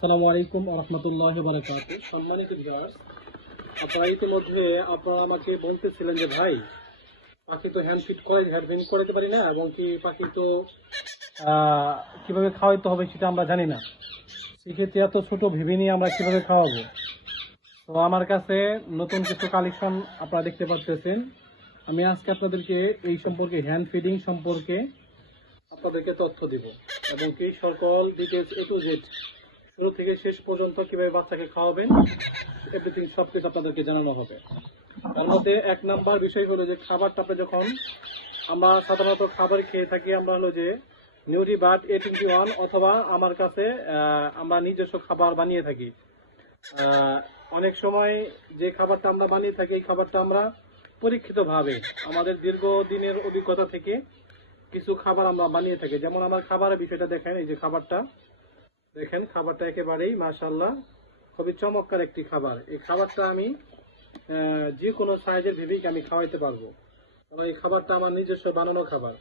আসসালামু আলাইকুম ওয়া রাহমাতুল্লাহি ওয়া বারাকাতুহু। সম্মানিত ভিউয়ার্স, আপনারা ইতিমধ্যে আমাকে বলতেছিলেন যে ভাই পাখি তো হ্যান্ড ফিড করাতে পারি না, এবং কি পাখি তো কিভাবে খাওয়াইতে হবে সেটা আমরা জানি না। সেক্ষেত্রে এত ছোট ভেবে নিয়ে আমরা কিভাবে খাওয়াবো? তো আমার কাছে নতুন কিছু কালেকশন আপনারা দেখতে পাচ্ছেন। আমি আজকে আপনাদেরকে এই সম্পর্কে হ্যান্ড ফিডিং সম্পর্কে আপনাদেরকে তথ্য দিব, এবং কি সকল ডিটেলস A to Z শুরু থেকে শেষ পর্যন্ত কিভাবে বাচ্চাকে খাওয়াবেন এভরিথিং সবকিছু আপনাদেরকে জানানো হবে। তার মধ্যে এক নাম্বার বিষয় হলো যে খাবারটা যখন আমরা সাধারণত খাবার খেয়ে থাকি, আমরা হলো যে নিউট্রিবার্ড A21 অথবা আমার কাছে আমরা নিজস্ব খাবার বানিয়ে থাকি। অনেক সময় যে খাবারটা আমরা বানিয়ে থাকি এই খাবারটা আমরা পরীক্ষিতভাবে আমাদের দীর্ঘদিনের অভিজ্ঞতা থেকে কিছু খাবার আমরা বানিয়ে থাকি। যেমন আমার খাবারের বিষয়টা দেখেন, এই যে খাবারটা দেখেন, খাবারটা একেবারেই মাশাআল্লাহ খুবই চমৎকার একটি খাবার। এই খাবারটা আমি যে কোনো সাইজের বেবিকে আমি খাওয়াইতে পারবো, কারণ এই খাবারটা আমার নিজস্ব বানানো খাবার।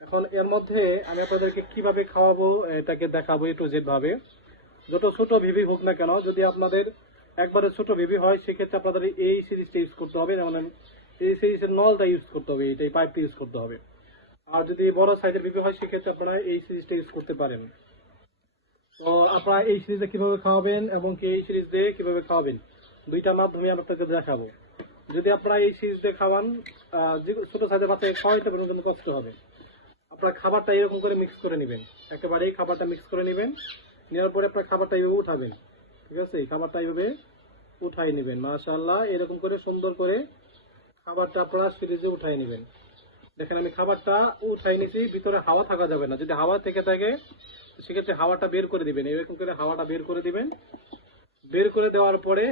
এখন এর মধ্যে আমি আপনাদেরকে কিভাবে খাওয়াবো এটাকে দেখাবো A to Z ভাবে। যত ছোট বেবি হোক না কেন, যদি আপনাদের একবারে ছোট বেবি হয় সেক্ষেত্রে আপনাদের এই সিরিজটা ইউজ করতে হবে, যেমন এই সিরিজের নলটা ইউজ করতে হবে, এই পাইপটা ইউজ করতে হবে। আর যদি বড় সাইজের বেবি হয় সেক্ষেত্রে আপনারা এই সিরিজটা ইউজ করতে পারেন। তো আপনারা এই সিরিজে কিভাবে খাওয়াবেন এবং এই সিরিজ দিয়ে কিভাবে খাওয়াবেন, দুইটা মাধ্যমে আমি আপনাকে দেখাবো। যদি আপনারা এই সিরিজ দিয়ে খাওয়ান, ছোট সাইজের বাচ্চাকে খাওয়াইতে পারেন কিন্তু কষ্ট হবে। আপনার খাবারটা এরকম করে মিক্স করে নেবেন, একেবারেই খাবারটা মিক্স করে নেবেন। নেওয়ার পরে আপনার খাবারটা এইভাবে উঠাবেন, ঠিক আছে? এই খাবারটা এইভাবে উঠাই নেবেন। মাশাআল্লাহ, এরকম করে সুন্দর করে খাবারটা আপনারা সিরিজে উঠাই নেবেন। দেখেন আমি খাবারটা উঠাই নিছি, ভিতরে হাওয়া থাকা যাবে না। যদি হাওয়া থেকে থাকে সেক্ষেত্রে হাওয়াটা বের করে দিবেন, এরকম করে হাওয়াটা বের করে দিবেন। বের করে দেওয়ার পরে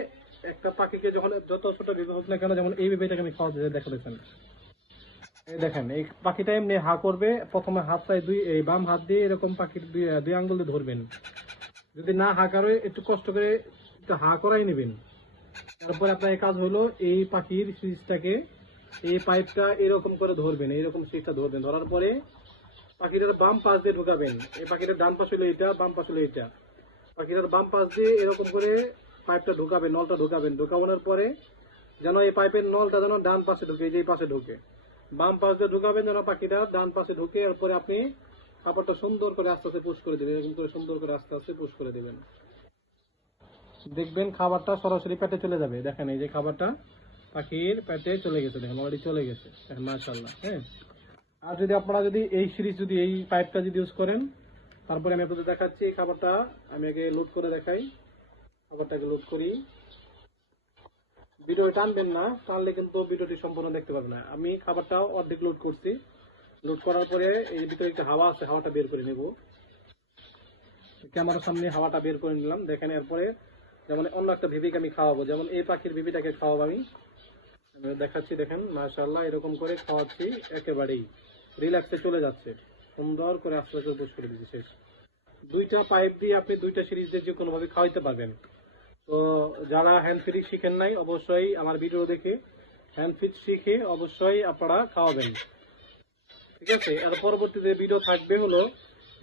একটা পাখিকে যখন যত ছোট বেবি হোক না কেন, যেমন এই বেবিটাকে আমি খাওয়া দেখা দেখেন, এই দেখেন এই পাখিটা এমনি হা করবে। প্রথমে হাতটায় এই বাম হাত দিয়ে এরকম পাখির দুই আঙ্গুল দিয়ে ধরবেন। যদি না হা করে একটু কষ্ট করে একটু হা করাই নেবেন। তারপরে আপনার কাজ হলো এই পাখির সুইচটাকে, এই পাইপটা এরকম করে ধরবেন, এইরকম সুইচটা ধরবেন। ধরার পরে পাখিটার বাম পাশ দিয়ে ঢুকাবেন। এই পাখিটার ডান পাশ হলো এটা, বাম পাশ হলো এটা। পাখিটার বাম পাশ দিয়ে এরকম করে পাইপটা ঢুকাবেন, নলটা ঢুকাবেন। ঢুকানোর পরে যেন এই পাইপের নলটা যেন ডান পাশে ঢুকে, এই যে পাশে ঢুকে। বাম পাশ দিয়ে ঢুকাবেন যেন পাখিটা ডান পাশে ঢুকে। এরপরে আপনি খাবারটা সুন্দর করে আস্তে আস্তে পুশ করে দেবেন, এরকম করে সুন্দর করে আস্তে আস্তে পুশ করে দেবেন। দেখবেন খাবারটা সরাসরি পেটে চলে যাবে। দেখেন এই যে খাবারটা পাখির পেটে চলে গেছে, দেখেন অলরেডি চলে গেছে, দেখেন মাশাআল্লাহ। হ্যাঁ, আর যদি আপনারা এই সিরিজ যদি এই পাইপটা যদি ইউজ করেন, তারপরে আমি আপনাদের দেখাচ্ছি। এই খাবারটা আমি আগে লোড করে দেখাই। খাবারটাকে লোড করি। ভিডিও টানবেন না, টানলে কিন্তু ভিডিওটি সম্পূর্ণ দেখতে পাবেন না। আমি খাবারটাও অর্ধেক লোড করছি। লোড করার পরে এই ভিতরে একটা হাওয়া আছে, হাওয়াটা বের করে নেব। ক্যামেরার সামনে হাওয়াটা বের করে নিলাম। দেখেন এরপরে যেমন অন্য একটা বেবিকে আমি খাওয়াবো, যেমন এই পাখির বেবিটাকে খাওয়াবো আমি দেখাচ্ছি। দেখেন মাশাআল্লাহ, এরকম করে খাওয়াচ্ছি, একেবারেই রিল্যাক্সে চলে যাচ্ছে। সুন্দর করে আস্তে আস্তে পুশ করে দিচ্ছি। শেষ। দুইটা পাইপ দিয়ে আপনি দুইটা সিরিজ দিয়ে যে কোনোভাবে খাওয়াইতে পারবেন। তো যারা হ্যান্ড ফিড শিখেন নাই, অবশ্যই আমার ভিডিও দেখে হ্যান্ড ফিড শিখে অবশ্যই আপনারা খাওয়াবেন, ঠিক আছে? এর পরবর্তীতে ভিডিও থাকবে হলো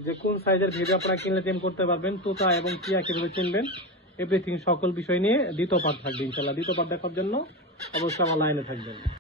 যে কোন সাইজের ভেবে আপনারা কিনলে টেম করতে পারবেন, তোতা এবং টিয়া কিভাবে চিনবেন, এভরিথিং সকল বিষয় নিয়ে দ্বিতীয় পার্ট থাকবে ইনশাআল্লাহ। দ্বিতীয় পার্ট দেখার জন্য অবশ্যই আমার লাইনে থাকবেন।